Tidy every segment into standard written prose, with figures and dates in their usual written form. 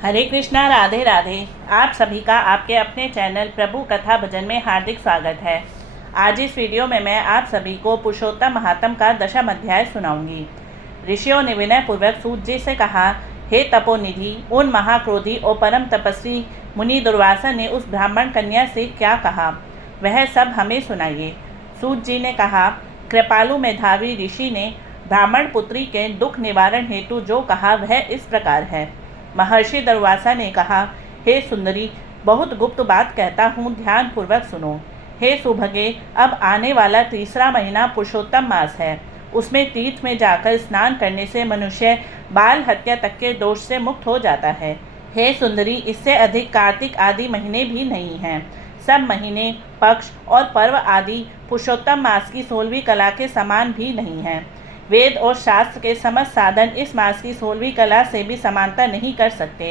हरे कृष्णा, राधे राधे। आप सभी का आपके अपने चैनल प्रभु कथा भजन में हार्दिक स्वागत है। आज इस वीडियो में मैं आप सभी को पुरुषोत्तम महात्म का दशम अध्याय सुनाऊंगी। ऋषियों ने विनय पूर्वक सूत जी से कहा, हे तपोनिधि, उन महाक्रोधी और परम तपस्वी मुनि दुर्वासा ने उस ब्राह्मण कन्या से क्या कहा, वह सब हमें सुनाइए। सूत जी ने कहा, कृपालु मेधावी ऋषि ने ब्राह्मण पुत्री के दुख निवारण हेतु जो कहा वह इस प्रकार है। महर्षि दुर्वासा ने कहा, हे सुंदरी, बहुत गुप्त बात कहता हूँ, ध्यान पूर्वक सुनो। हे सुभगे, अब आने वाला तीसरा महीना पुरुषोत्तम मास है। उसमें तीर्थ में जाकर स्नान करने से मनुष्य बाल हत्या तक के दोष से मुक्त हो जाता है। हे सुंदरी, इससे अधिक कार्तिक आदि महीने भी नहीं हैं। सब महीने, पक्ष और पर्व आदि पुरुषोत्तम मास की 16वीं कला के समान भी नहीं हैं। वेद और शास्त्र के समस्त साधन इस मास की 16वीं कला से भी समानता नहीं कर सकते।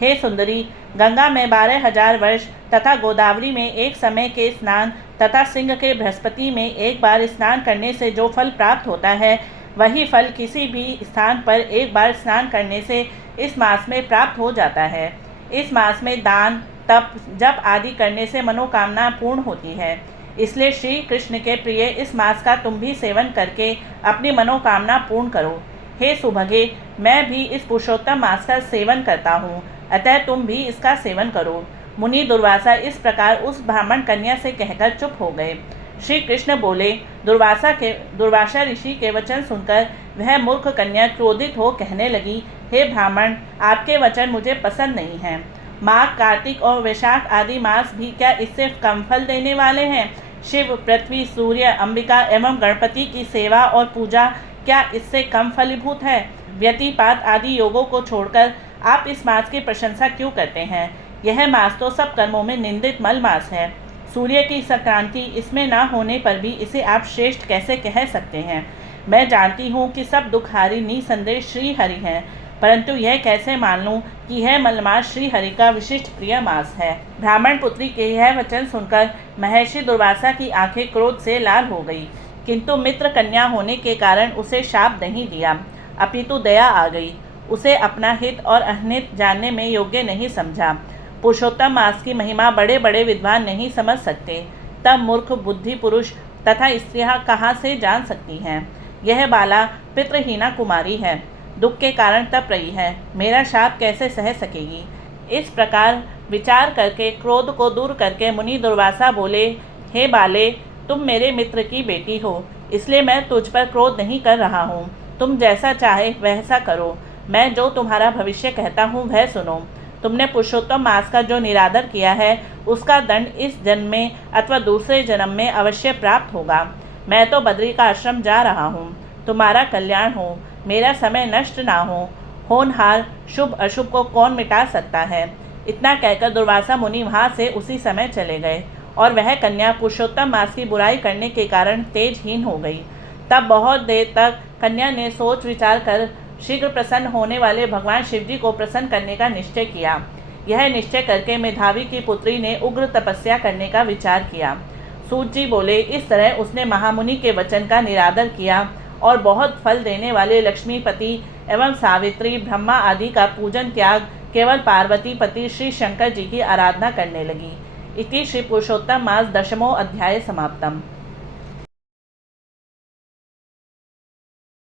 हे सुंदरी, गंगा में 12,000 वर्ष तथा गोदावरी में एक समय के स्नान तथा सिंह के बृहस्पति में एक बार स्नान करने से जो फल प्राप्त होता है, वही फल किसी भी स्थान पर एक बार स्नान करने से इस मास में प्राप्त हो जाता है। इस मास में दान, तप, जप आदि करने से मनोकामना पूर्ण होती है। इसलिए श्री कृष्ण के प्रिय इस मास का तुम भी सेवन करके अपनी मनोकामना पूर्ण करो। हे सुभगे, मैं भी इस पुरुषोत्तम मास का सेवन करता हूँ, अतः तुम भी इसका सेवन करो। मुनि दुर्वासा इस प्रकार उस ब्राह्मण कन्या से कहकर चुप हो गए। श्री कृष्ण बोले, दुर्वासा ऋषि के वचन सुनकर वह मूर्ख कन्या क्रोधित हो कहने लगी, हे ब्राह्मण, आपके वचन मुझे पसंद नहीं हैं। माघ, कार्तिक और वैशाख आदि मास भी क्या इससे कम फल देने वाले हैं? शिव, पृथ्वी, सूर्य, अंबिका एवं गणपति की सेवा और पूजा क्या इससे कम फलीभूत है? व्यतिपात आदि योगों को छोड़कर आप इस मास की प्रशंसा क्यों करते हैं? यह मास तो सब कर्मों में निंदित मल मास है। सूर्य की संक्रांति इसमें न होने पर भी इसे आप श्रेष्ठ कैसे कह सकते हैं? मैं जानती हूँ कि सब दुखहारी निसंदेह श्री हरि हैं, परंतु यह कैसे मान लूँ कि यह मलमास श्री हरि का विशिष्ट प्रिय मास है। ब्राह्मण पुत्री के यह वचन सुनकर महर्षि दुर्वासा की आंखें क्रोध से लाल हो गई, किंतु मित्र कन्या होने के कारण उसे शाप नहीं दिया, अपितु दया आ गई। उसे अपना हित और अहित जानने में योग्य नहीं समझा। पुरुषोत्तम मास की महिमा बड़े बड़े विद्वान नहीं समझ सकते, तब मूर्ख बुद्धि पुरुष तथा स्त्रियाँ कहाँ से जान सकती हैं? यह बाला पितृहीना कुमारी है, दुख के कारण तप रही है, मेरा शाप कैसे सह सकेगी? इस प्रकार विचार करके क्रोध को दूर करके मुनि दुर्वासा बोले, हे बाले, तुम मेरे मित्र की बेटी हो, इसलिए मैं तुझ पर क्रोध नहीं कर रहा हूँ। तुम जैसा चाहे वैसा करो, मैं जो तुम्हारा भविष्य कहता हूँ वह सुनो। तुमने पुरुषोत्तम मास का जो निरादर किया है, उसका दंड इस जन्म में अथवा दूसरे जन्म में अवश्य प्राप्त होगा। मैं तो बद्री का आश्रम जा रहा हूँ, तुम्हारा कल्याण हो, मेरा समय नष्ट ना हो। होनहार शुभ अशुभ को कौन मिटा सकता है? इतना कहकर दुर्वासा मुनि वहाँ से उसी समय चले गए और वह कन्या पुरुषोत्तम मास की बुराई करने के कारण तेजहीन हो गई। तब बहुत देर तक कन्या ने सोच विचार कर शीघ्र प्रसन्न होने वाले भगवान शिवजी को प्रसन्न करने का निश्चय किया। यह निश्चय करके मेधावी की पुत्री ने उग्र तपस्या करने का विचार किया। सूत जी बोले, इस तरह उसने महामुनि के वचन का निरादर किया और बहुत फल देने वाले लक्ष्मीपति एवं सावित्री, ब्रह्मा आदि का पूजन त्याग केवल पार्वती पति श्री शंकर जी की आराधना करने लगी। इति श्री पुरुषोत्तम मास दशमो अध्याय समाप्तम।